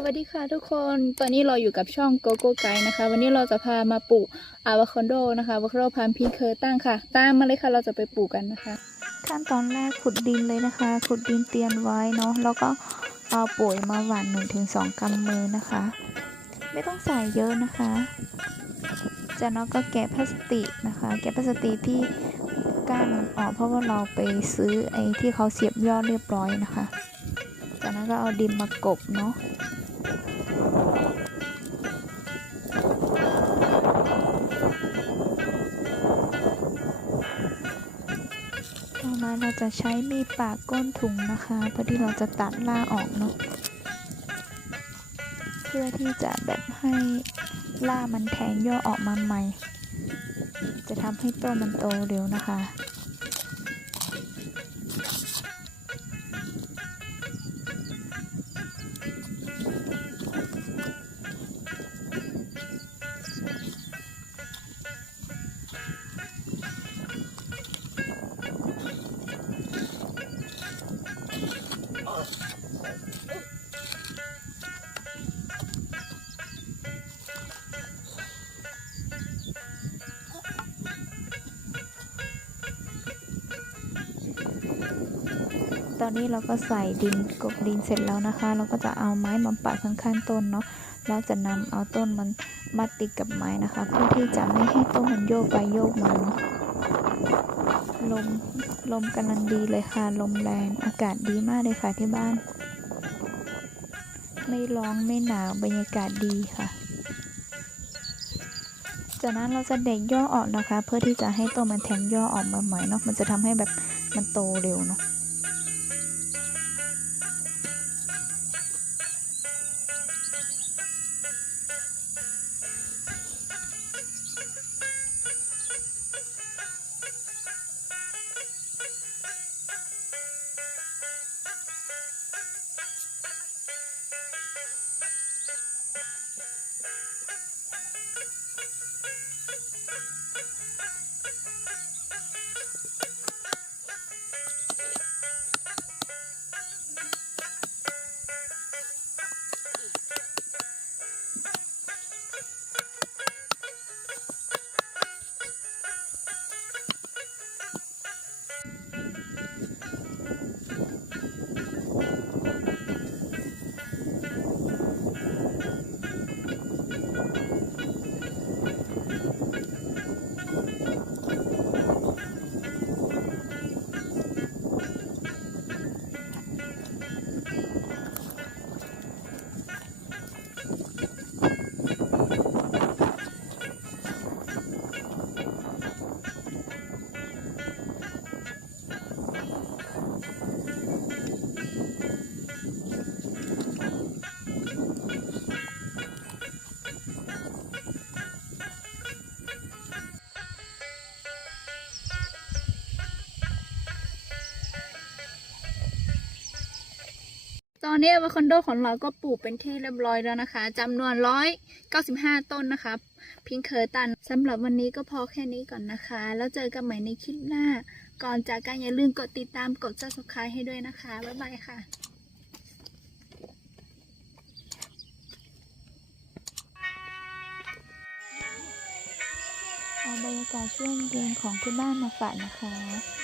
สวัสดีค่ะทุกคน ตอนนี้เราอยู่กับช่องโกโก้ไกนะคะ วันนี้เราจะพามาปลูกอะวาคาโดนะคะวาคาโดพันพิงเคอร์ตั้งค่ะ ตามมาเลยค่ะเราจะไปปลูกกันนะคะ ขั้นตอนแรกขุดดินเลยนะคะ ขุดดินเตรียมไว้เนาะ แล้วก็เอาปุ๋ยมาหว่าน1-2กำมือนะคะ ไม่ต้องใส่เยอะนะคะ จากนั้นก็แกะพลาสติกนะคะ แกะพลาสติกที่ก้านมันออกเพราะว่าเราไปซื้อไอ้ที่เขาเสียบยอดเรียบร้อยนะคะ จากนั้นก็เอาดินมากบเนาะ ต่อมาเราจะใช้มีดปากก้นถุงนะคะเพื่อที่เราจะตัดล่าออกเนาะเพื่อที่จะแบบให้ล่ามันแทงย่อออกมาใหม่ จะทำให้ต้นมันโตเร็วนะคะ ตอนนี้เราก็ใส่ดินกบดินเสร็จแล้วนะคะ เราก็จะเอาไม้มาปัดข้างๆต้นเนาะแล้วจะนำเอาต้นมันมาติดกับไม้นะคะ เพื่อที่จะไม่ให้ต้นมันโยกไปโยกมาเนาะ ลม ลมกำลังดีเลยค่ะ ลมแรง อากาศดีมากเลยค่ะที่บ้าน ไม่ร้อนไม่หนาวบรรยากาศดีค่ะ จากนั้นเราจะเด็ดย่อออกนะคะ เพื่อที่จะให้ต้นมันแทงย่อออกมาใหม่เนาะ มันจะทำให้แบบมันโตเร็วเนาะ อนนี้อะวาคาโดของเราก็ปลูกเป็นที่เรียบร้อยแล้วนะคะจำนวน 195 ต้นนะคะ พิงเคอร์ตันสำหรับวันนี้ก็พอแค่นี้ก่อนนะคะ แล้วเจอกันใหม่ในคลิปหน้า ก่อนจากกันอย่าลืมกดติดตามกด subscribe ให้ด้วยนะคะ บ๊ายบายค่ะเอาบรรยากาศช่วงเย็นของที่บ้านมาฝากนะคะ